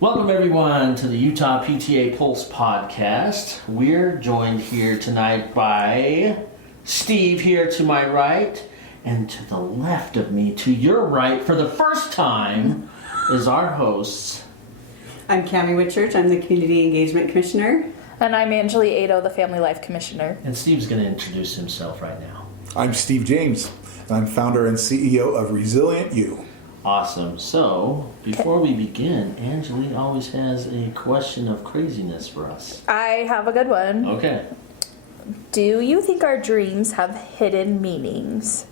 Welcome everyone to the Utah PTA Pulse Podcast. We're joined here tonight by Steve here to my right, and to the left of me, to your right, for the first time, is our hosts. I'm Cammy Whitchurch. I'm the Community Engagement Commissioner. And I'm Angelee Aedo, the Family Life Commissioner. And Steve's going to introduce himself right now. I'm Steve James, and I'm founder and CEO of ResilientYou. Awesome. So, before we begin, Angelee always has a question of craziness for us. I have a good one. Okay. Do you think our dreams have hidden meanings?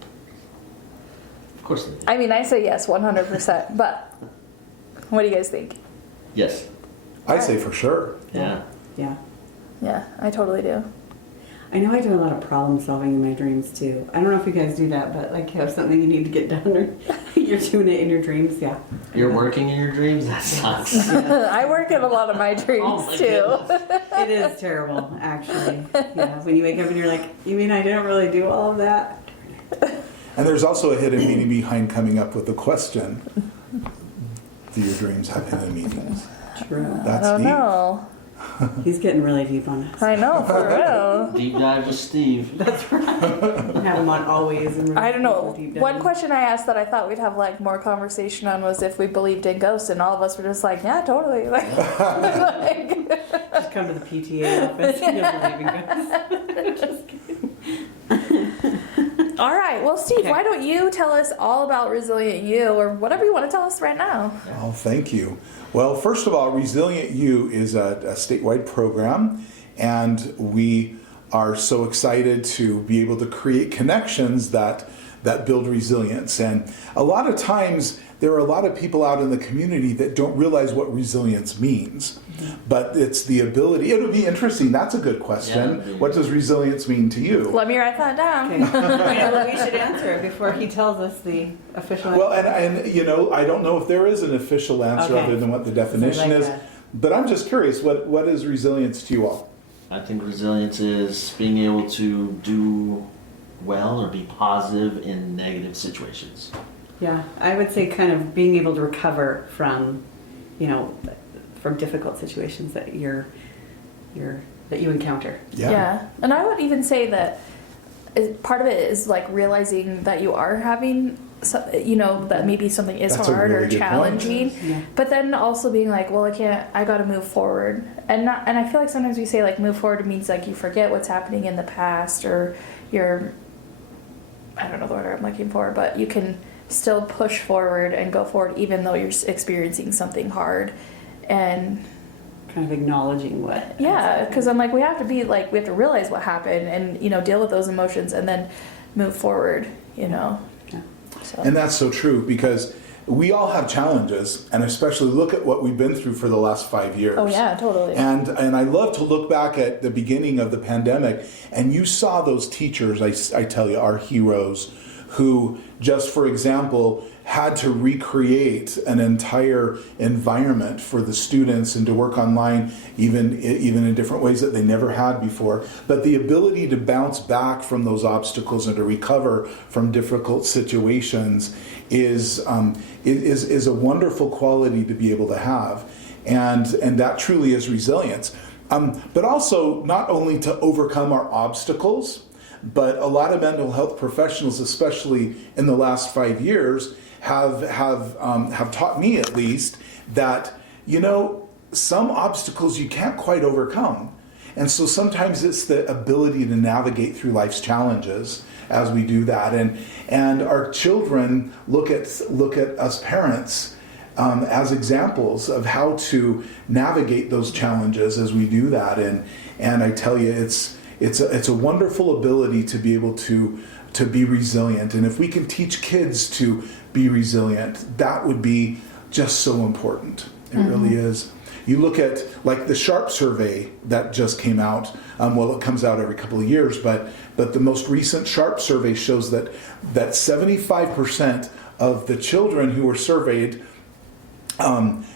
Of course they do. I mean, I say yes, 100%, but what do you guys think? Yes. I'd say for sure. Yeah. Yeah. Yeah, I totally do. I know I do a lot of problem solving in my dreams too. I don't know if you guys do that, but like you have something you need to get done or you're doing it in your dreams. Yeah. You're working in your dreams? That sucks. I work in a lot of my dreams Oh my too. It is terrible, actually. Yeah. When you wake up and you're like, you mean I didn't really do all of that? And there's also a hidden meaning behind coming up with the question, do your dreams have hidden meanings? True. That's I don't deep. know. He's getting really deep on us. I know, for real. Deep dive with Steve. That's right. Have him on always. And I don't know. deep One dive. question I asked that I thought we'd have like more conversation on was if we believed in ghosts, and all of us were just like, yeah, totally. Like, Just come to the PTA office. You don't believe in ghosts. Just kidding. all right. Well, Steve, Okay. why don't you tell us all about ResilientYou or whatever you want to tell us right now? Oh, thank you. Well, first of all, ResilientYou is a statewide program, and we are so excited to be able to create connections that build resilience. And a lot of times, there are a lot of people out in the community that don't realize what resilience means. But it's the ability, it would be interesting, that's a good question. Yeah. What does resilience mean to you? Let me write that down. Okay. I know that we should answer it before he tells us the official answer. Well, and you know, I don't know if there is an official answer Okay. other than what the definition like is. that. But I'm just curious, what is resilience to you all? I think resilience is being able to do well or be positive in negative situations. Yeah, I would say kind of being able to recover from, from difficult situations that you encounter. Yeah. And I would even say that part of it is like realizing that you are having, that maybe something is That's a hard really or good challenging. Yeah. But then also being like, well, I got to move forward. And I feel like sometimes we say like move forward means like you forget what's happening in the past or I don't know the word I'm looking for, but you can still push forward and go forward even though you're experiencing something hard. And Kind of acknowledging what. yeah, because I'm like, we have to realize what happened and, deal with those emotions and then move forward, Yeah. So. And that's so true, because we all have challenges, and especially look at what we've been through for the last 5 years. Oh yeah, totally. And I love to look back at the beginning of the pandemic, and you saw those teachers, I tell you, our heroes, who just, for example, had to recreate an entire environment for the students and to work online even in different ways that they never had before. But the ability to bounce back from those obstacles and to recover from difficult situations is a wonderful quality to be able to have. And that truly is resilience. But also not only to overcome our obstacles, but a lot of mental health professionals, especially in the last 5 years, have taught me at least that, some obstacles you can't quite overcome. And so sometimes it's the ability to navigate through life's challenges as we do that. And our children look at us parents as examples of how to navigate those challenges as we do that. And I tell you, it's a wonderful ability to be able to be resilient. And if we can teach kids to be resilient, that would be just so important. It really is. You look at like the SHARP survey that just came out. It comes out every couple of years, but the most recent SHARP survey shows that 75% of the children who were surveyed,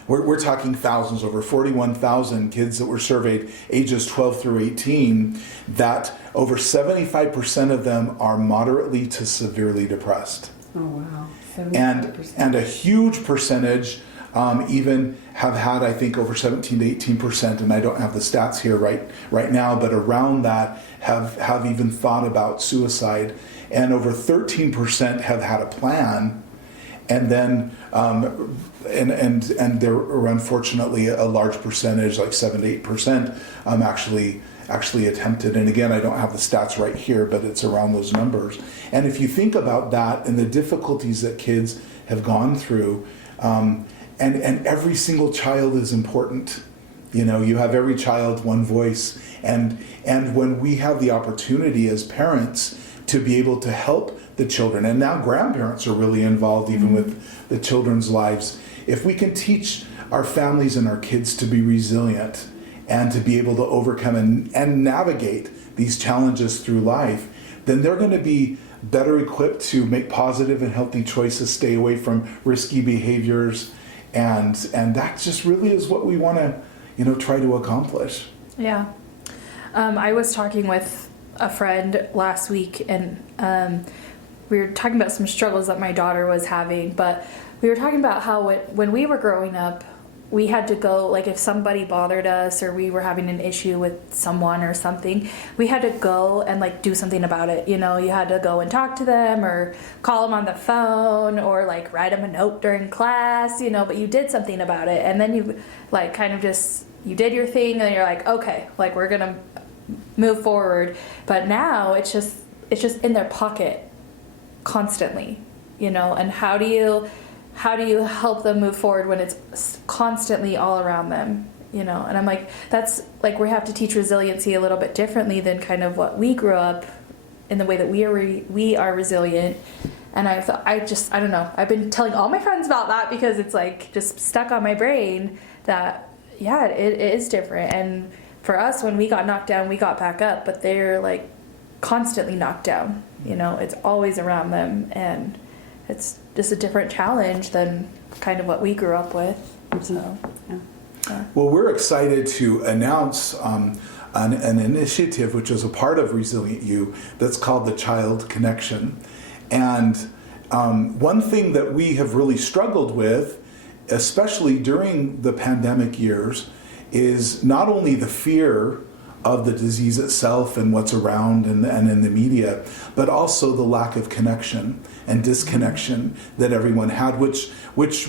we're talking thousands, over 41,000 kids that were surveyed, ages 12 through 18, that over 75% of them are moderately to severely depressed. Oh, wow. And a huge percentage even have had, I think, over 17 to 18%, and I don't have the stats here right now, but around that have even thought about suicide. And over 13% have had a plan. And then, and there are unfortunately a large percentage, like 7 to 8%, actually attempted. And again, I don't have the stats right here, but it's around those numbers. And if you think about that and the difficulties that kids have gone through, and every single child is important. You know, you have every child, one voice. And when we have the opportunity as parents to be able to help the children, and now grandparents are really involved even with the children's lives. If we can teach our families and our kids to be resilient and to be able to overcome and navigate these challenges through life, then they're going to be better equipped to make positive and healthy choices, stay away from risky behaviors, and that just really is what we want to, try to accomplish. Yeah. I was talking with a friend last week, and we were talking about some struggles that my daughter was having, but we were talking about how when we were growing up, we had to go, like if somebody bothered us or we were having an issue with someone or something, we had to go and like do something about it. You had to go and talk to them or call them on the phone or like write them a note during class, but you did something about it. And then you like kind of just, you did your thing and you're like, okay, like we're going to move forward. But now it's just in their pocket constantly, and how do you help them move forward when it's constantly all around them, and I'm like, that's like, we have to teach resiliency a little bit differently than kind of what we grew up in the way that we are resilient. And I don't know, I've been telling all my friends about that because it's like just stuck on my brain that, yeah, it is different. And for us, when we got knocked down, we got back up, but they're like constantly knocked down, it's always around them. And it's just a different challenge than kind of what we grew up with. So, yeah. Well, we're excited to announce an initiative which is a part of ResilientYou that's called the Child Connection. And one thing that we have really struggled with, especially during the pandemic years, is not only the fear of the disease itself and what's around and in the media, but also the lack of connection and disconnection that everyone had, which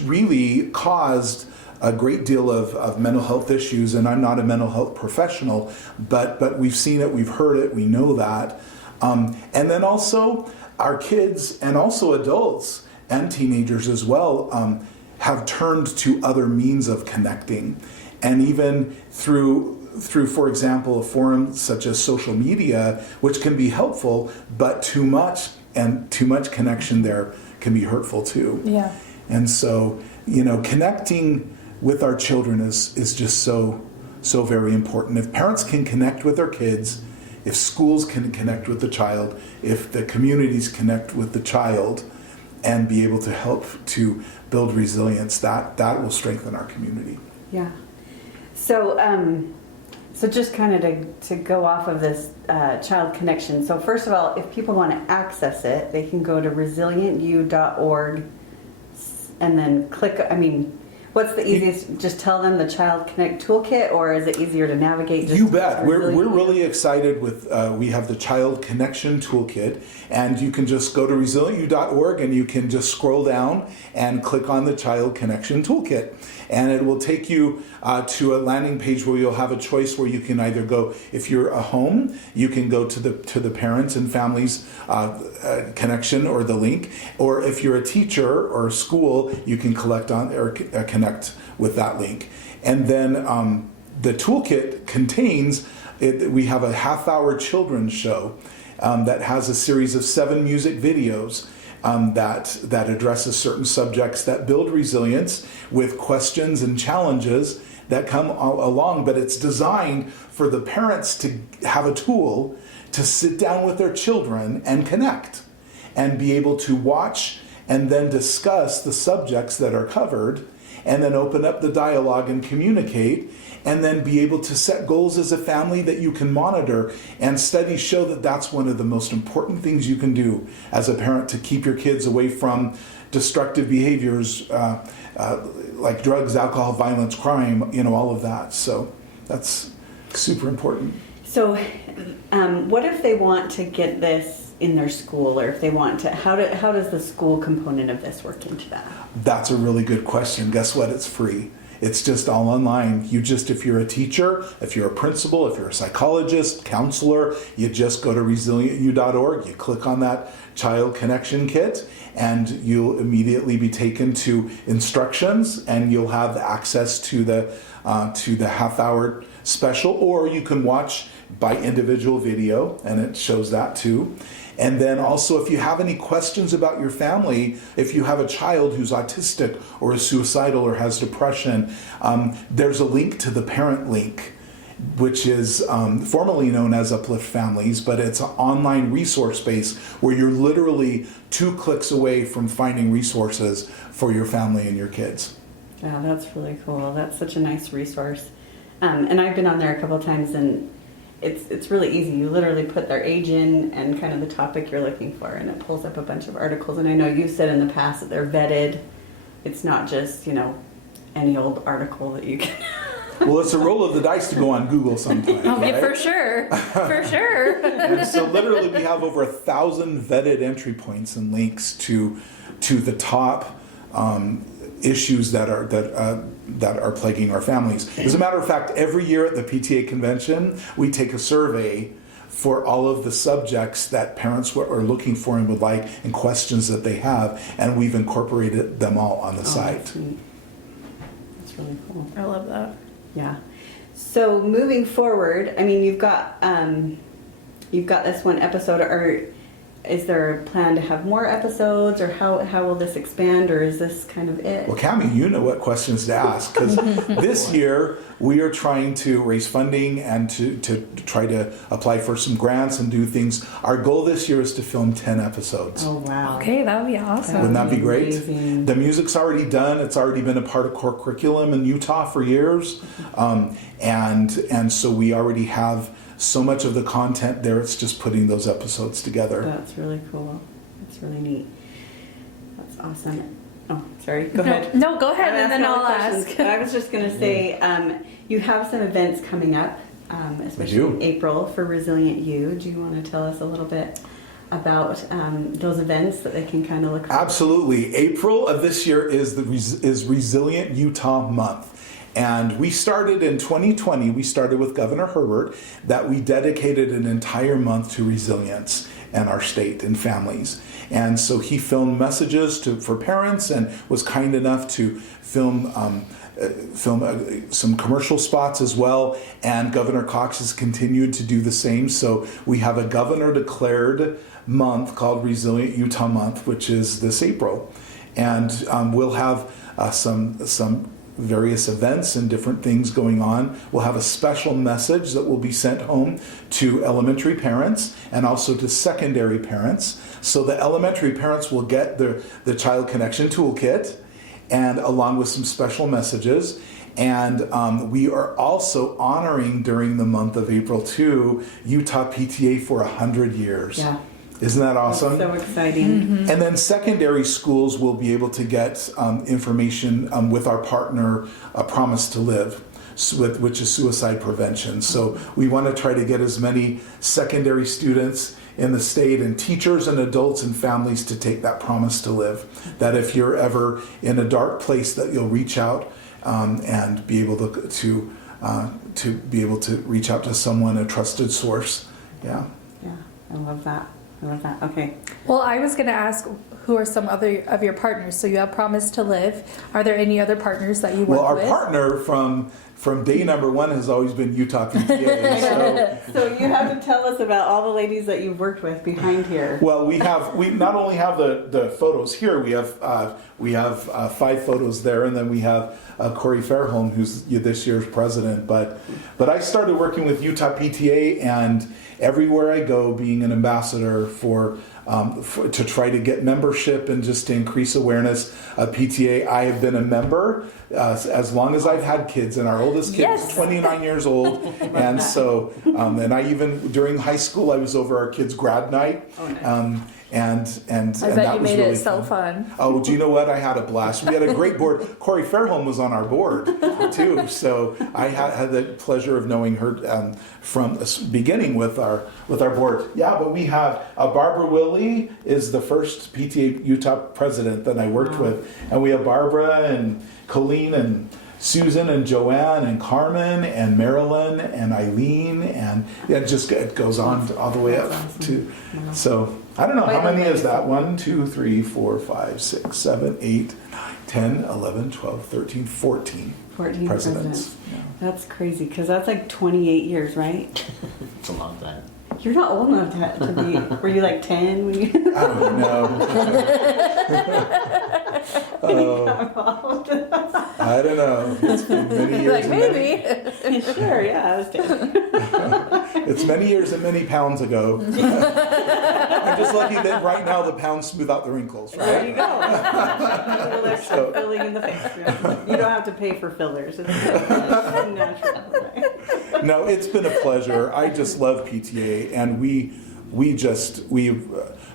really caused a great deal of mental health issues. And I'm not a mental health professional, but we've seen it, we've heard it, we know that. And then also our kids and also adults and teenagers as well have turned to other means of connecting. And even through, for example, a forum such as social media, which can be helpful, but too much connection there can be hurtful too. Yeah. And so, connecting with our children is just so very important. If parents can connect with their kids, if schools can connect with the child, if the communities connect with the child and be able to help to build resilience, that will strengthen our community. Yeah. So just kind of to go off of this child connection. So first of all, if people want to access it, they can go to ResilientYou.org and then click, what's the easiest? Just tell them the Child Connect Toolkit, or is it easier to navigate? You bet. We're really excited with, we have the Child Connection Toolkit, and you can just go to ResilientYou.org and you can just scroll down and click on the Child Connection Toolkit. And it will take you to a landing page where you'll have a choice where you can either go, if you're a home, you can go to the parents and families connection or the link, or if you're a teacher or a school, you can connect with that link. And then the toolkit contains, we have a half-hour children's show that has a series of 7 music videos that addresses certain subjects that build resilience with questions and challenges that come along, but it's designed for the parents to have a tool to sit down with their children and connect and be able to watch and then discuss the subjects that are covered and then open up the dialogue and communicate and then be able to set goals as a family that you can monitor. And studies show that that's one of the most important things you can do as a parent to keep your kids away from destructive behaviors like drugs, alcohol, violence, crime, all of that. So that's super important. So what if they want to get this in their school, or if they want to, how does the school component of this work into that? That's a really good question. Guess what? It's free. It's just all online. If you're a teacher, if you're a principal, if you're a psychologist, counselor, you just go to ResilientYou.org, you click on that child connection kit, and you'll immediately be taken to instructions, and you'll have access to the half-hour special, or you can watch by individual video, and it shows that too. And then also, if you have any questions about your family, if you have a child who's autistic or is suicidal or has depression, there's a link to the parent link, which is formerly known as Uplift Families, but it's an online resource base where you're literally 2 clicks away from finding resources for your family and your kids. Yeah, that's really cool. That's such a nice resource. And I've been on there a couple of times, and it's really easy. You literally put their age in and kind of the topic you're looking for, and it pulls up a bunch of articles. And I know you said in the past that they're vetted. It's not just, any old article that you can... Well, it's a roll of the dice to go on Google sometimes. Oh, yeah, right? for sure. For sure. And so literally we have over 1,000 vetted entry points and links to the top issues that are plaguing our families. As a matter of fact, every year at the PTA convention, we take a survey for all of the subjects that parents are looking for and would like, and questions that they have, and we've incorporated them all on the site. That's really cool. I love that. Yeah. So moving forward, you've got this one episode, or is there a plan to have more episodes, or how will this expand, or is this kind of it? Well, Cammy, you know what questions to ask, because this year we are trying to raise funding and to try to apply for some grants and do things. Our goal this year is to film 10 episodes. Oh, wow. Okay, that would be awesome. Wouldn't that be great? Amazing. The music's already done. It's already been a part of core curriculum in Utah for years. And so we already have so much of the content there. It's just putting those episodes together. That's really cool. That's really neat. That's awesome. Oh, sorry. Go ahead. No, go ahead, and then all I'll the questions. ask. I was just going to say, you have some events coming up, especially in April for ResilientYou. Do you want to tell us a little bit about those events that they can kind of look for? Absolutely. April of this year is Resilient Utah Month. And we started in 2020, we started with Governor Herbert, that we dedicated an entire month to resilience in our state and families. And so he filmed messages for parents and was kind enough to film some commercial spots as well. And Governor Cox has continued to do the same. So we have a governor-declared month called Resilient Utah Month, which is this April. And we'll have some various events and different things going on. We'll have a special message that will be sent home to elementary parents and also to secondary parents. So the elementary parents will get the Child Connection Toolkit, and along with some special messages. And we are also honoring during the month of April too, Utah PTA for 100 years. Yeah. Isn't that awesome? That's so exciting. Mm-hmm. And then secondary schools will be able to get information with our partner, Promise to Live, which is suicide prevention. So we want to try to get as many secondary students in the state, and teachers and adults and families, to take that Promise to Live. That if you're ever in a dark place, that you'll reach out and be able to be able to reach out to someone, a trusted source. Yeah. Yeah, I love that. Okay. Well, I was going to ask, who are some other of your partners? So you have Promise to Live. Are there any other partners that you work with? Well, our partner from day number one has always been Utah PTA. So you have to tell us about all the ladies that you've worked with behind here. Well, we not only have the photos here. We have 5 photos there, and then we have Corey Fairholm, who's this year's president. But I started working with Utah PTA, and everywhere I go, being an ambassador for to try to get membership and just to increase awareness of PTA. I have been a member as long as I've had kids, and our oldest kid is 29 years old. And so, and I even, during high school, I was over our kids' grad night. And I bet you made it so fun. Oh, do you know what? I had a blast. We had a great board. Corey Fairholm was on our board too, so I had the pleasure of knowing her from beginning with our board. Yeah, but we have Barbara Willie is the first PTA Utah president that I worked with, and we have Barbara and Colleen and Susan and Joanne and Carmen and Marilyn and Eileen, and it goes on all the way up to so. I don't know, how many is that? 1, 2, 3, 4, 5, 6, 7, 8, 9, 10, 11, 12, 13, 14 presidents. Yeah. That's crazy, because that's like 28 years, right? It's a long time. You're not old enough to be. Were you like 10 when you? I don't know. I don't know. It's been many years. Like maybe. Sure, yeah, I was 10. It's many years and many pounds ago. I'm just lucky that right now the pounds smooth out the wrinkles, right? There you go. A little extra filling in the face. Right? You don't have to pay for fillers. It's natural. Right? No, it's been a pleasure. I just love PTA, and we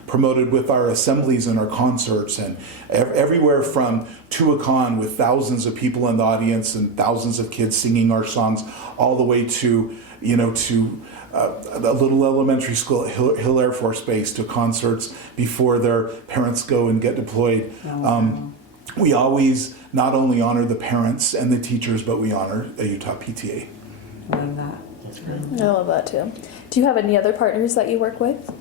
promoted with our assemblies and our concerts, and everywhere from Tuacahn with thousands of people in the audience and thousands of kids singing our songs, all the way to a little elementary school at Hill Air Force Base, to concerts before their parents go and get deployed. We always not only honor the parents and the teachers, but we honor a Utah PTA. I love that. That's great. I love that too. Do you have any other partners that you work with?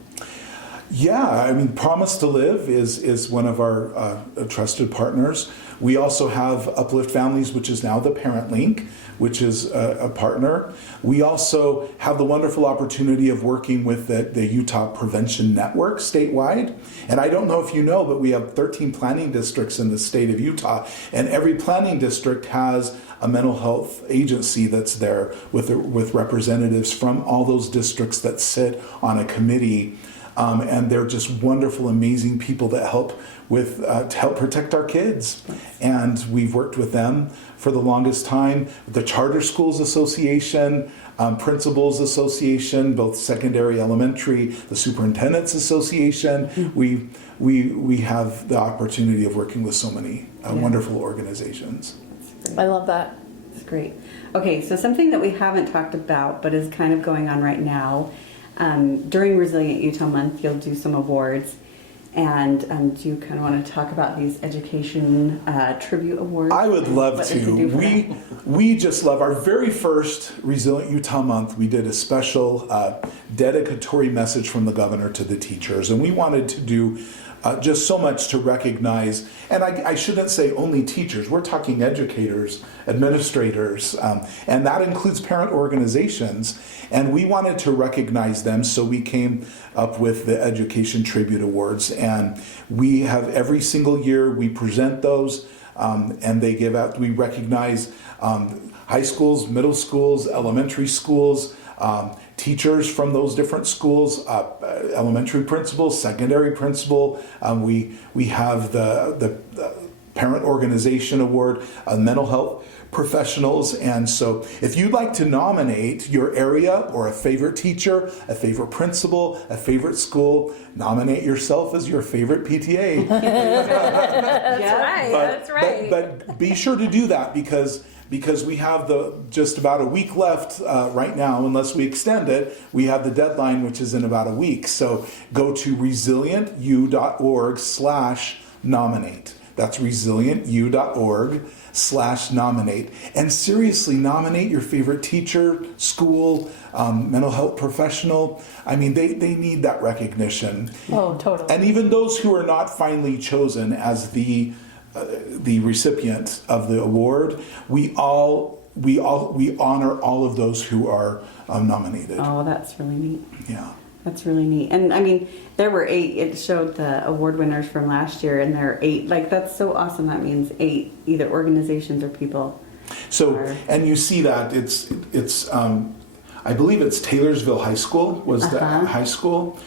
Yeah, I mean, Promise to Live is one of our trusted partners. We also have Uplift Families, which is now the Parent Link, which is a partner. We also have the wonderful opportunity of working with the Utah Prevention Network statewide. And I don't know if you know, but we have 13 planning districts in the state of Utah, and every planning district has a mental health agency that's there with representatives from all those districts that sit on a committee. And they're just wonderful, amazing people that help with to help protect our kids. And we've worked with them for the longest time. The Charter Schools Association, Principals Association, both secondary, elementary, the Superintendents Association. We have the opportunity of working with so many wonderful organizations. I love that. It's great. Okay, so something that we haven't talked about but is kind of going on right now. During Resilient Utah Month, you'll do some awards, and do you kind of want to talk about these education tribute awards? I would love to. We just love our very first Resilient Utah Month. We did a special dedicatory message from the governor to the teachers, and we wanted to do just so much to recognize, and I shouldn't say only teachers, we're talking educators, administrators, and that includes parent organizations, and we wanted to recognize them, so we came up with the Education Tribute Awards, and we have every single year, we present those, and they give out, we recognize high schools, middle schools, elementary schools, teachers from those different schools, elementary principals, secondary principal. We have the Parent Organization Award, mental health professionals. And so if you'd like to nominate your area or a favorite teacher, a favorite principal, a favorite school, nominate yourself as your favorite PTA. That's right. But be sure to do that because we have just about a week left right now, unless we extend it. We have the deadline, which is in about a week. So go to ResilientYou.org/nominate. That's ResilientYou.org/nominate. And seriously, nominate your favorite teacher, school, mental health professional. I mean, they need that recognition. Oh, totally. And even those who are not finally chosen as the recipient of the award, we honor all of those who are nominated. Oh, that's really neat. Yeah, that's really neat. And I mean, there were 8. It showed the award winners from last year, and there are 8. Like, that's so awesome. That means 8 either organizations or people. So, and you see that it's I believe it's Taylorsville High School was the high school,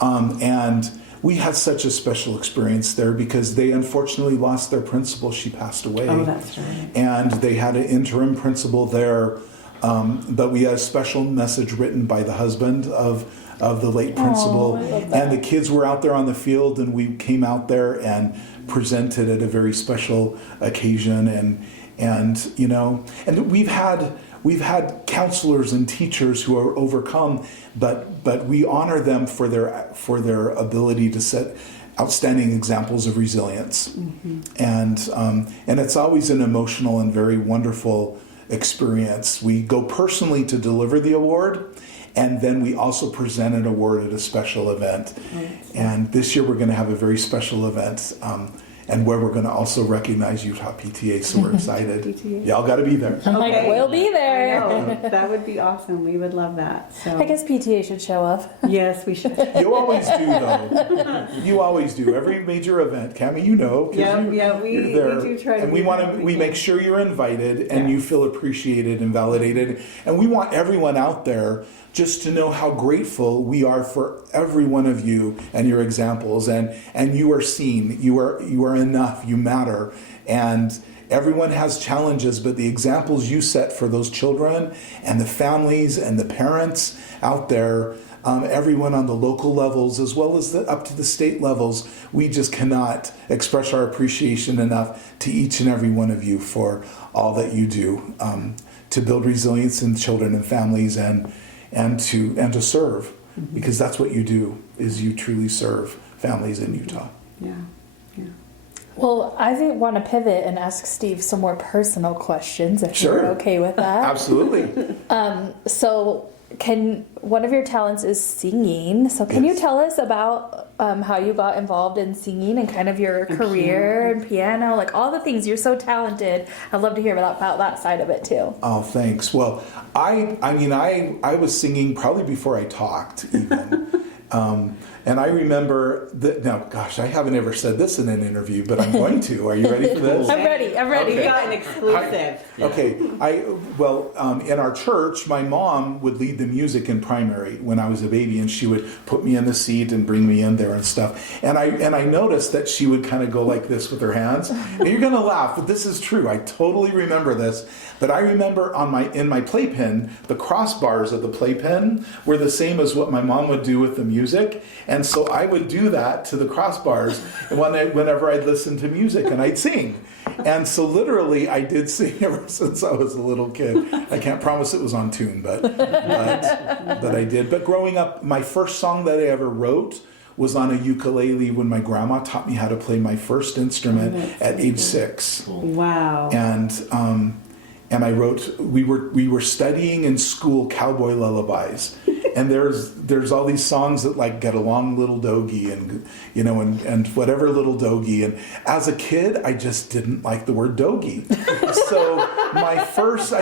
and we had such a special experience there because they unfortunately lost their principal. She passed away. Oh, that's right. And they had an interim principal there, but we had a special message written by the husband of the late principal. I love that. And the kids were out there on the field, and we came out there and presented at a very special occasion. And you know, and we've had counselors and teachers who are overcome, but we honor them for their ability to set outstanding examples of resilience. And it's always an emotional and very wonderful experience. We go personally to deliver the award, and then we also present an award at a special event. And this year we're going to have a very special event, and where we're going to also recognize Utah PTA, so we're excited. PTA. Y'all got to be there. I'm like, we'll be there. I know. That would be awesome. We would love that. So I guess PTA should show up. yes, we should. You always do, though. You always do. Every major event, Cammy, you know. 'Cause We you're there. do try to. And be there we if can. make sure you're invited and you feel appreciated and validated. And we want everyone out there just to know how grateful we are for every one of you and your examples. And you are seen. You are enough. You matter. And everyone has challenges, but the examples you set for those children and the families and the parents out there, everyone on the local levels as well as up to the state levels, we just cannot express our appreciation enough to each and every one of you for all that you do to build resilience in children and families and to serve, because that's what you do, is you truly serve families in Utah. Yeah. Well, I want to pivot and ask Steve some more personal questions, if Sure. you're okay with that. Absolutely. So, one of your talents is singing. So, can you Yes. tell us about how you got involved in singing and kind of your career and piano, like all the things? You're so talented. I'd love to hear about that side of it too. Oh, thanks. Well, I was singing probably before I talked even. And I remember that, now, gosh, I haven't ever said this in an interview, but I'm going to. Are you ready for this? I'm ready. We got an exclusive. Okay. In our church, my mom would lead the music in primary when I was a baby, and she would put me in the seat and bring me in there and stuff. And I noticed that she would kind of go like this with her hands. And you're going to laugh, but this is true. I totally remember this. But I remember in my playpen, the crossbars of the playpen were the same as what my mom would do with the music. And so I would do that to the crossbars whenever I'd listen to music, and I'd sing. And so literally I did sing ever since I was a little kid. I can't promise it was on tune, but I did. But growing up, my first song that I ever wrote was on a ukulele when my grandma taught me how to play my first instrument at age 6. Wow. And I wrote, we were studying in school cowboy lullabies, and there's all these songs that like Get Along Little Doggy and and whatever Little Doggy, and as a kid I just didn't like the word doggy, so I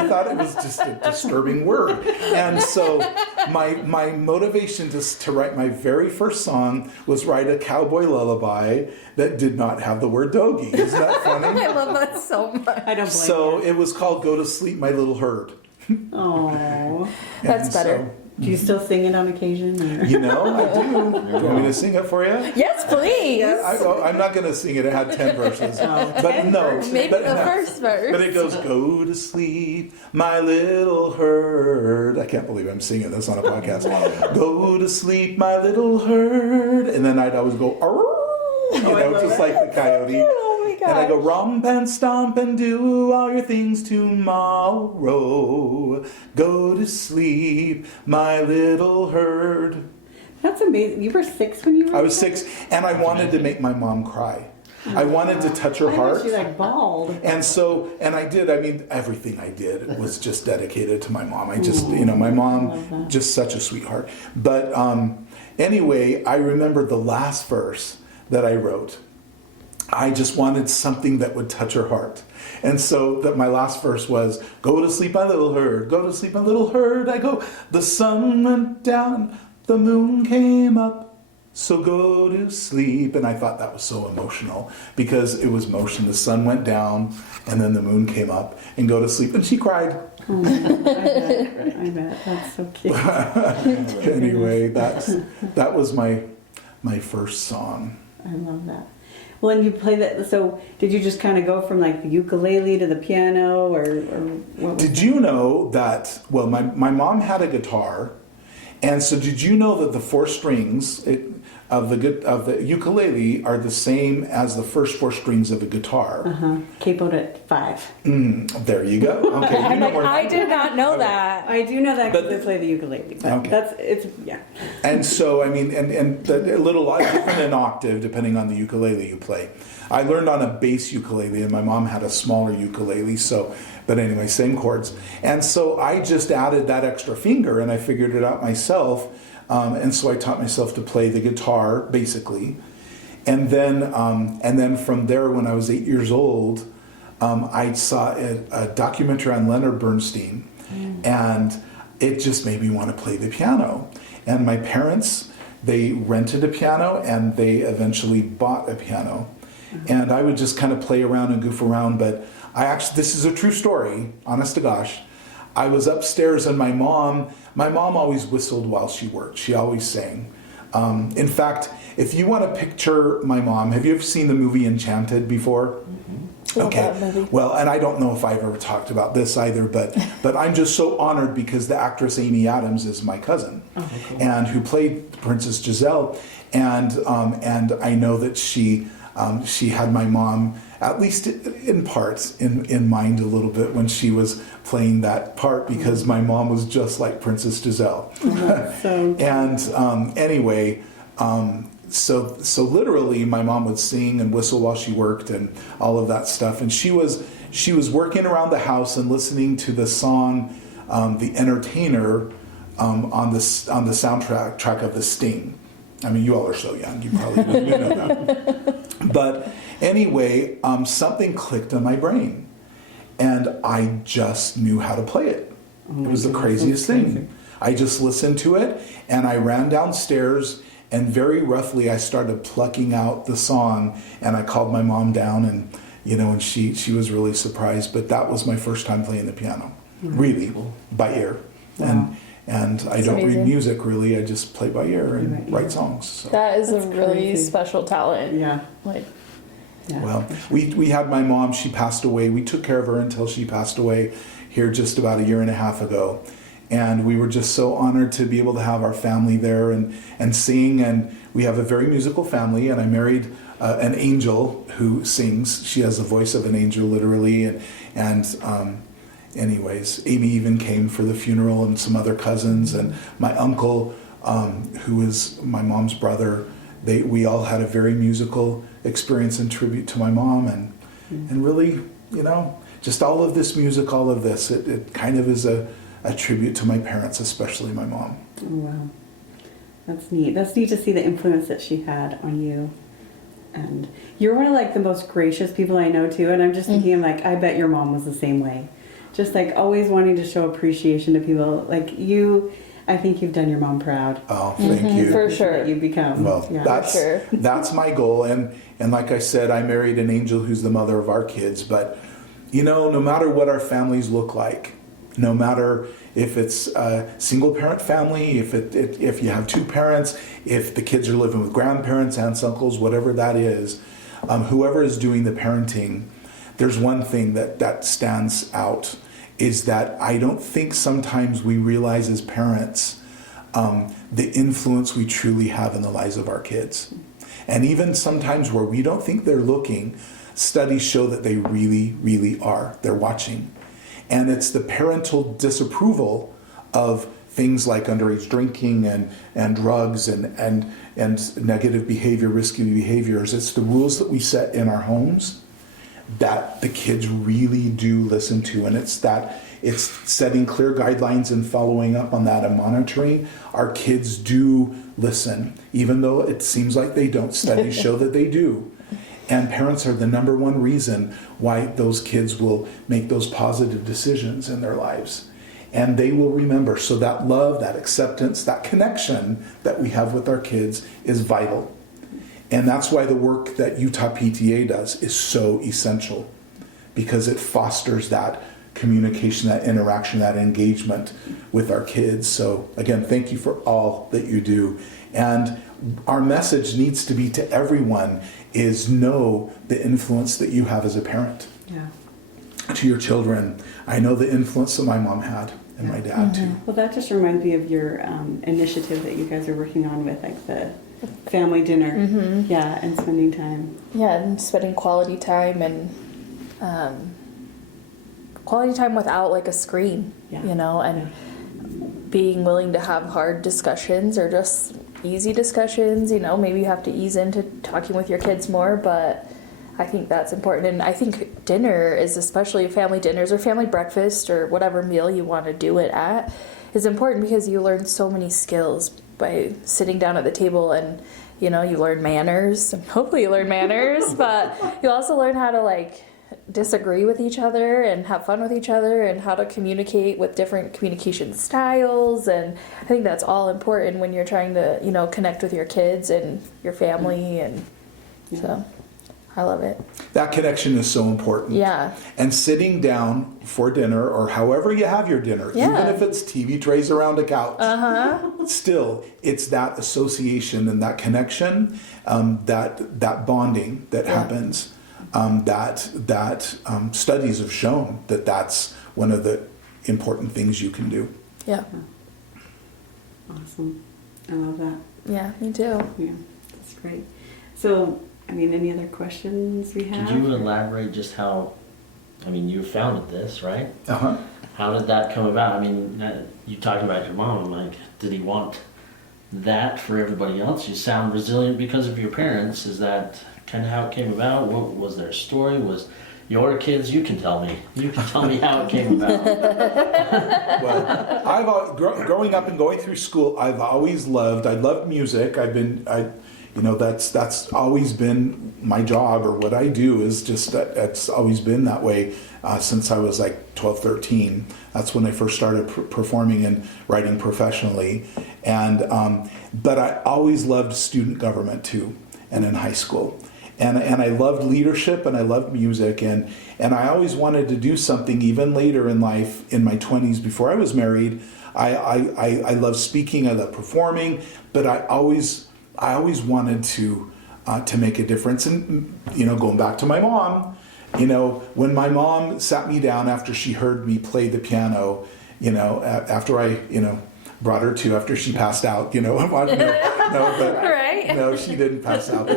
thought it was just a disturbing word, and so my motivation to write my very first song was write a cowboy lullaby that did not have the word doggy. Isn't that funny? I love that so much. I don't blame So you. it was called Go to Sleep, My Little Herd. Oh. That's better. Do you still sing it on occasion? Or? I do. Do you want me to sing it for you? Yes, please. I'm not going to sing it. It had 10 verses. But no. Maybe but, the first verse. But it goes, go to sleep, my little herd. I can't believe I'm singing this on a podcast. Go to sleep, my little herd. And then I'd always go, just like the coyote. Oh my gosh. And I go, romp and stomp and do all your things tomorrow. Go to sleep, my little herd. That's amazing. You were 6 when you were I was 6, and I wanted to make my mom cry. I wanted to touch her heart. She like bawled. And I did. I mean, everything I did was just dedicated to my mom. I just, my mom, just such a sweetheart. But anyway, I remember the last verse that I wrote. I just wanted something that would touch her heart. And so my last verse was, go to sleep, my little herd, go to sleep, my little herd. I go, the sun went down, the moon came up, so go to sleep. And I thought that was so emotional because it was motion. The sun went down and then the moon came up, and go to sleep. And she cried. Oh, I bet. That's so cute. Anyway, that was my my first song. I love that. Well, and you play that. So, did you just kind of go from like the ukulele to the piano, or what was Did you know that? Well, my mom had a guitar, and so did you know that the four strings of the ukulele are the same as the first four strings of a guitar? capoed at 5? There you go. Okay, I'm like, I did not know that. I do know that because But- I play the ukulele. But Okay. yeah. And so, I mean, and a little different in octave depending on the ukulele you play. I learned on a bass ukulele, and my mom had a smaller ukulele, so, but anyway, same chords. And so I just added that extra finger, and I figured it out myself. And so I taught myself to play the guitar, basically. And then from there, when I was 8 years old, I saw a documentary on Leonard Bernstein, and it just made me want to play the piano. And my parents, they rented a piano, and they eventually bought a piano. And I would just kind of play around and goof around, but this is a true story, honest to gosh. I was upstairs, and my mom always whistled while she worked. She always sang. In fact, if you want to picture my mom, have you ever seen the movie Enchanted before? Love that movie. Well, and I don't know if I've ever talked about this either, but I'm just so honored because the actress Amy Adams is my cousin, and who played Princess Giselle, and I know that she had my mom, at least in parts, in mind a little bit when she was playing that part, because my mom was just like Princess Giselle. And anyway, so literally my mom would sing and whistle while she worked and all of that stuff. And she was working around the house and listening to the song "The Entertainer" on the soundtrack of The Sting. I mean, you all are so young, you probably don't know that. But anyway, something clicked in my brain, and I just knew how to play it. It was the craziest thing. I just listened to it, and I ran downstairs, and very roughly I started plucking out the song, and I called my mom down, and she was really surprised. But that was my first time playing the piano, really, by ear. Wow. And I don't read music, really. I just play by ear and write songs. So. That is That's a really crazy. special talent. Yeah. Like, Yeah. Well, we had my mom. She passed away. We took care of her until she passed away here just about a year and a half ago. And we were just so honored to be able to have our family there and sing. And we have a very musical family. And I married an angel who sings. She has the voice of an angel, literally. Anyways, Amy even came for the funeral, and some other cousins, and my uncle, who is my mom's brother. We all had a very musical experience in tribute to my mom, and really, just all of this music, all of this, it kind of is a tribute to my parents, especially my mom. Oh, wow. That's neat. That's neat to see the influence that she had on you. And you're one of like the most gracious people I know too. And I'm just thinking, I'm like, I bet your mom was the same way. Just like always wanting to show appreciation to people. Like you, I think you've done your mom proud. Oh, thank you. For sure. That you've become. Well, that's my goal. And like I said, I married an angel who's the mother of our kids. But, no matter what our families look like, no matter if it's a single parent family, if you have two parents, if the kids are living with grandparents, aunts, uncles, whatever that is, whoever is doing the parenting, there's one thing that stands out, is that I don't think sometimes we realize as parents the influence we truly have in the lives of our kids. And even sometimes where we don't think they're looking, studies show that they really, really are. They're watching. And it's the parental disapproval of things like underage drinking and drugs and negative behavior, risky behaviors. It's the rules that we set in our homes that the kids really do listen to. And it's setting clear guidelines and following up on that and monitoring. Our kids do listen, even though it seems like they don't. Studies show that they do. And parents are the number one reason why those kids will make those positive decisions in their lives. And they will remember. So that love, that acceptance, that connection that we have with our kids is vital. And that's why the work that Utah PTA does is so essential, because it fosters that communication, that interaction, that engagement with our kids. So again, thank you for all that you do. And our message needs to be to everyone is know the influence that you have as a parent to your children. I know the influence that my mom had and my dad too. Well, that just reminds me of your initiative that you guys are working on with like the family dinner. And spending time. Yeah, and spending quality time and quality time without like a screen, and being willing to have hard discussions or just easy discussions. Maybe you have to ease into talking with your kids more, but I think that's important. And I think dinner is, especially family dinners or family breakfast or whatever meal you want to do it at, is important because you learn so many skills by sitting down at the table, and you learn manners, and hopefully you learn manners, but you also learn how to like disagree with each other and have fun with each other and how to communicate with different communication styles. And I think that's all important when you're trying to connect with your kids and your family. And so I love it. That connection is so important. Yeah. And sitting down for dinner or however you have your dinner, even if it's TV trays around a couch, still it's that association and that connection, that bonding that happens. That studies have shown that that's one of the important things you can do. Yeah. Awesome. I love that. Yeah, me too. Yeah, that's great. So, any other questions we have? Could you elaborate just how, you founded this, right? Uh-huh. How did that come about? You talked about your mom. Like, did he want that for everybody else? You sound resilient because of your parents. Is that kind of how it came about? What was their story? Was your kids? You can tell me. You can tell me how it came about. Well, I've growing up and going through school, I loved music. That's always been my job, or what I do is just that's always been that way since I was like 12, 13. That's when I first started performing and writing professionally. And but I always loved student government too, and in high school. And I loved leadership and I loved music, and I always wanted to do something even later in life, in my 20s before I was married. I loved speaking, I loved performing, but I always wanted to make a difference. And going back to my mom, when my mom sat me down after she heard me play the piano, after I brought her to after she passed out, No, she didn't pass out,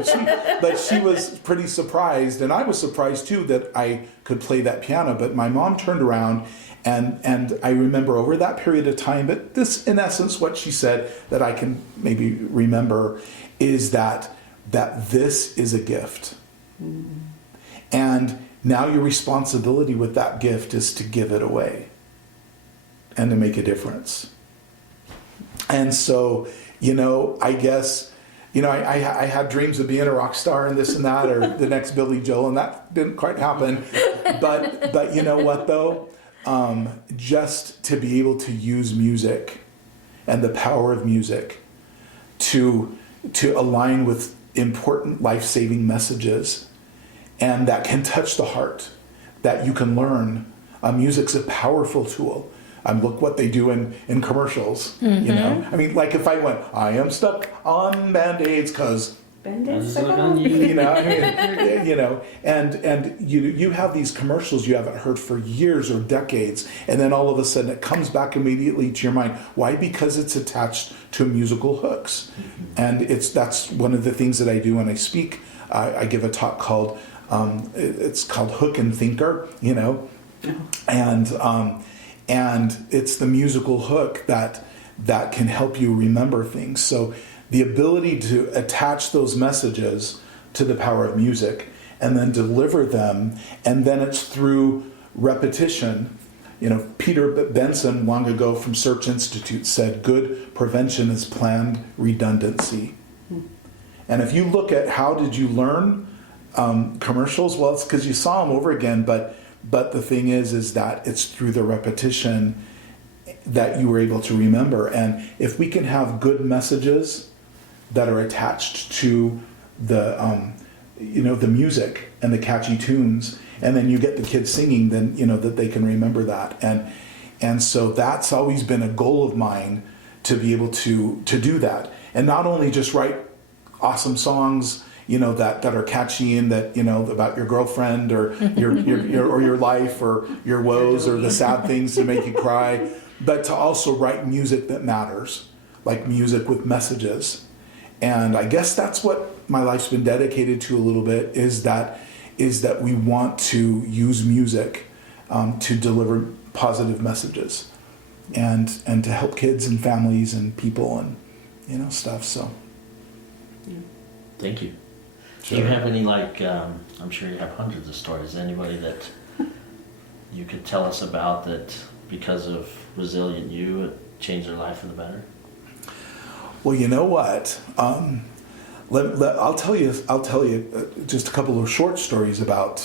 but she was pretty surprised, and I was surprised too that I could play that piano. But my mom turned around, and I remember over that period of time. But this, in essence, what she said that I can maybe remember is that this is a gift, and now your responsibility with that gift is to give it away and to make a difference. And so, I guess. I had dreams of being a rock star and this and that, or the next Billy Joel, and that didn't quite happen. But you know what though? Just to be able to use music and the power of music to align with important life-saving messages, and that can touch the heart, that you can learn. Music's a powerful tool. Look what they do in commercials, like if I went, I am stuck on Band-Aids because Band-Aids stuck on you. And you have these commercials you haven't heard for years or decades, and then all of a sudden it comes back immediately to your mind. Why? Because it's attached to musical hooks. And that's one of the things that I do when I speak. I give a talk called, it's called Hook and Thinker, and it's the musical hook that can help you remember things. So the ability to attach those messages to the power of music and then deliver them, and then it's through repetition. Peter Benson long ago from Search Institute said, good prevention is planned redundancy. And if you look at how did you learn commercials, well, it's because you saw them over again, but the thing is that it's through the repetition that you were able to remember. And if we can have good messages that are attached to the the music and the catchy tunes, and then you get the kids singing, then that they can remember that. And so that's always been a goal of mine, to be able to do that, and not only just write awesome songs that are catchy and that about your girlfriend or your life or your woes or the sad things to make you cry, but to also write music that matters, like music with messages. And I guess that's what my life's been dedicated to a little bit, is that we want to use music to deliver positive messages and to help kids and families and people and stuff. So thank you. Sure. Do you have any, I'm sure you have hundreds of stories, anybody that you could tell us about that because of ResilientYou it changed their life for the better? Well, you know what? I'll tell you just a couple of short stories about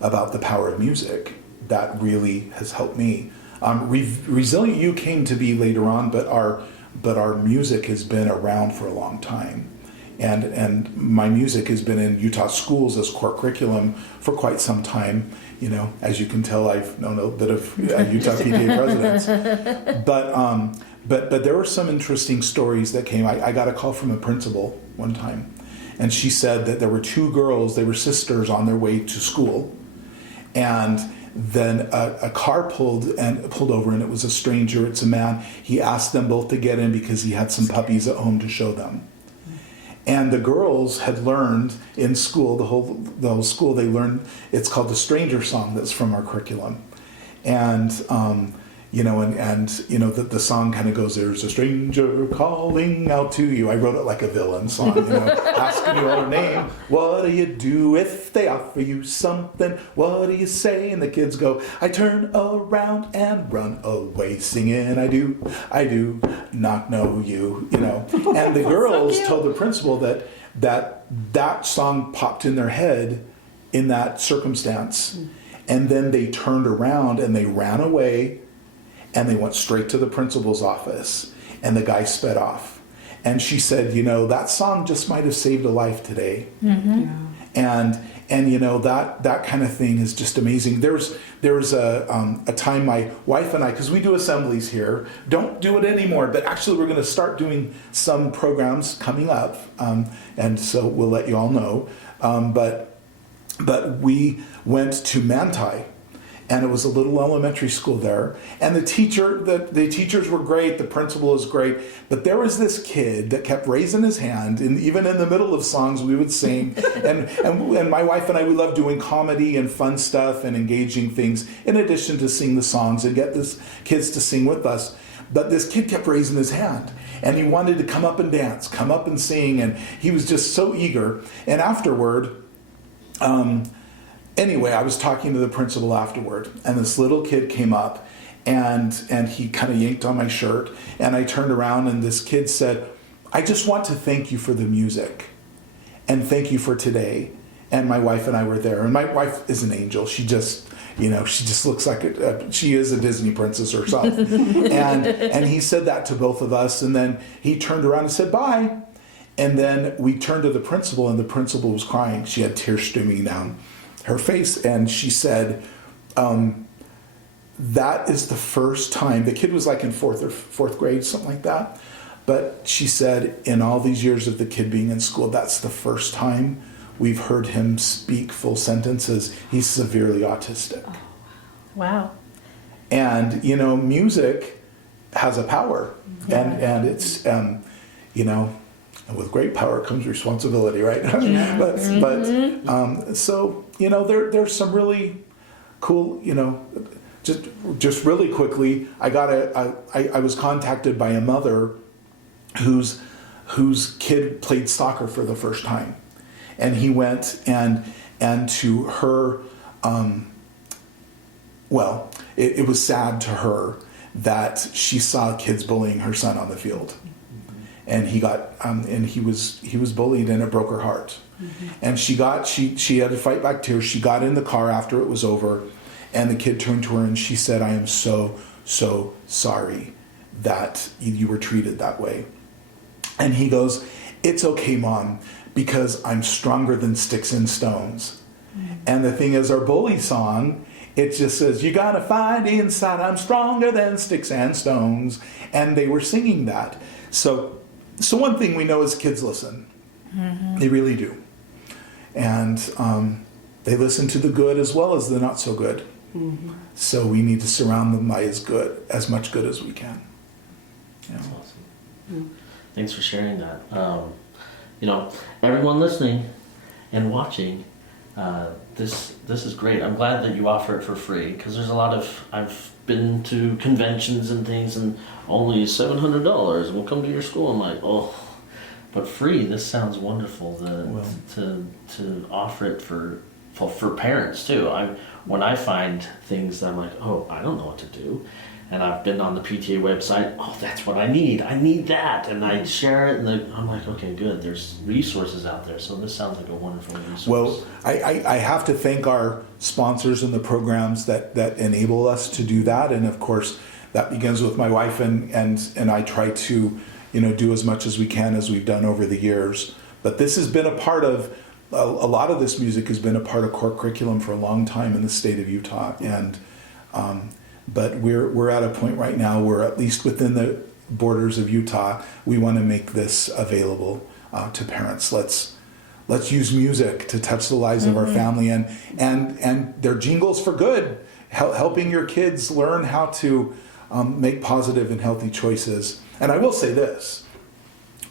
the power of music that really has helped me. ResilientYou came to be later on, but our music has been around for a long time, and my music has been in Utah schools as core curriculum for quite some time. As you can tell, I've known a bit of Utah PTA presidents, but there were some interesting stories that came. I got a call from a principal one time, and she said that there were two girls, they were sisters, on their way to school, and then a car pulled over, and it was a stranger. It's a man. He asked them both to get in because he had some puppies at home to show them. And the girls had learned in school, the whole school, they learned, it's called the Stranger Song, that's from our curriculum. And the song kind of goes, there's a stranger calling out to you. I wrote it like a villain song, asking you your name. What do you do if they offer you something? What do you say? And the kids go, I turn around and run away singing, I do not know you, And the girls told the principal that song popped in their head in that circumstance. And then they turned around and they ran away. And they went straight to the principal's office, and the guy sped off. And she said, that song just might have saved a life today. Mm-hmm. Yeah. And that kind of thing is just amazing. There was a time my wife and I, because we do assemblies here, don't do it anymore, but actually we're going to start doing some programs coming up, and so we'll let you all know. But we went to Manti. And it was a little elementary school there. And the teachers were great, the principal was great, but there was this kid that kept raising his hand, and even in the middle of songs we would sing. and my wife and I, we love doing comedy and fun stuff and engaging things, in addition to sing the songs and get these kids to sing with us. But this kid kept raising his hand, and he wanted to come up and dance, come up and sing, and he was just so eager. And afterward, anyway, I was talking to the principal afterward, and this little kid came up, and he kind of yanked on my shirt, and I turned around, and this kid said, I just want to thank you for the music, and thank you for today. And my wife and I were there, and my wife is an angel. She just, she just looks like she is a Disney princess herself. and he said that to both of us, and then he turned around and said, bye. And then we turned to the principal, and the principal was crying. She had tears streaming down her face, and she said, that is the first time, the kid was like in fourth grade, something like that, but she said, in all these years of the kid being in school, that's the first time we've heard him speak full sentences. He's severely autistic. Oh, wow. And music has a power, and it's with great power comes responsibility, right? Yeah. but so there's some really cool, just really quickly, I was contacted by a mother whose kid played soccer for the first time, and he went and to her, it was sad to her that she saw kids bullying her son on the field. And he got, and he was bullied, and it broke her heart. Mm-hmm. And she had to fight back tears. She got in the car after it was over, and the kid turned to her and she said, I am so, so sorry that you were treated that way. And he goes, it's okay, Mom, because I'm stronger than sticks and stones. And the thing is, our bully song, it just says, you gotta find inside, I'm stronger than sticks and stones. And they were singing that. So one thing we know is kids listen. They really do. And they listen to the good as well as the not so good. So we need to surround them by as much good as we can. Yeah. That's awesome. Thanks for sharing that. Everyone listening and watching, this is great. I'm glad that you offer it for free, because there's a lot of, I've been to conventions and things and only $700 and we'll come to your school. I'm like, oh, but free, this sounds wonderful to offer it for parents too. When I find things that I'm like, oh, I don't know what to do, and I've been on the PTA website, oh, that's what I need that, and I share it, and I'm like, okay, good, there's resources out there, so this sounds like a wonderful resource. Well, I have to thank our sponsors and the programs that enable us to do that, and of course that begins with my wife, and I try to do as much as we can, as we've done over the years. But this has been a part of a lot of this music has been a part of core curriculum for a long time in the state of Utah, and but we're at a point right now where, at least within the borders of Utah, we want to make this available to parents. Let's use music to touch the lives of our family, and they're jingles for good, helping your kids learn how to make positive and healthy choices. And I will say this,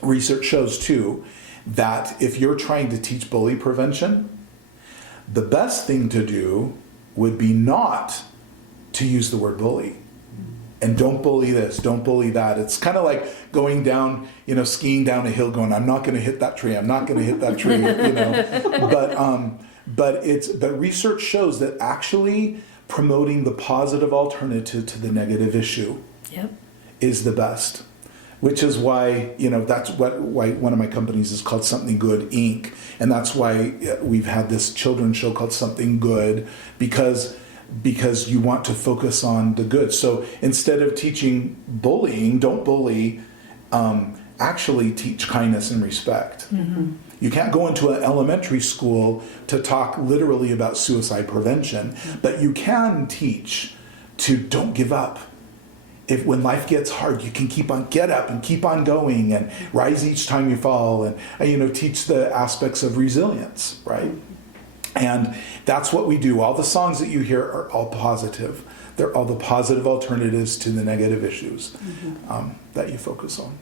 research shows too, that if you're trying to teach bully prevention, the best thing to do would be not to use the word bully. And don't bully this, don't bully that. It's kind of like going down, skiing down a hill going, I'm not going to hit that tree, I'm not going to hit that tree, But research shows that actually promoting the positive alternative to the negative issue is the best. Which is why, that's why one of my companies is called Something Good Inc. And that's why we've had this children's show called Something Good, because you want to focus on the good. So instead of teaching bullying, don't bully, actually teach kindness and respect. You can't go into an elementary school to talk literally about suicide prevention, but you can teach to don't give up. If when life gets hard, you can get up and keep on going and rise each time you fall, and teach the aspects of resilience, right? And that's what we do. All the songs that you hear are all positive. They're all the positive alternatives to the negative issues that you focus on.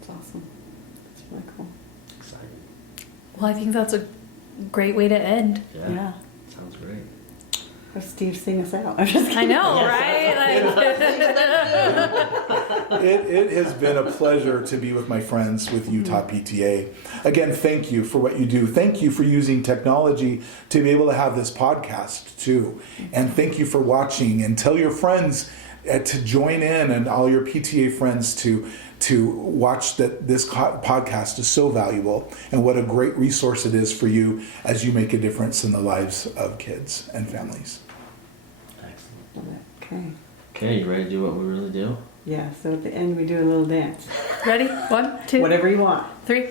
That's awesome. That's really cool. Exciting. Well, I think that's a great way to end. Yeah. Sounds great. Have Steve sing us out. I'm just kidding. I know, right? It has been a pleasure to be with my friends with Utah PTA. Again, thank you for what you do. Thank you for using technology to be able to have this podcast too. And thank you for watching. And tell your friends to join in, and all your PTA friends to watch that this podcast is so valuable, and what a great resource it is for you as you make a difference in the lives of kids and families. Excellent. Okay. You ready to do what we really do? Yeah, so at the end we do a little dance. Ready? 1, 2, Whatever you want. 3.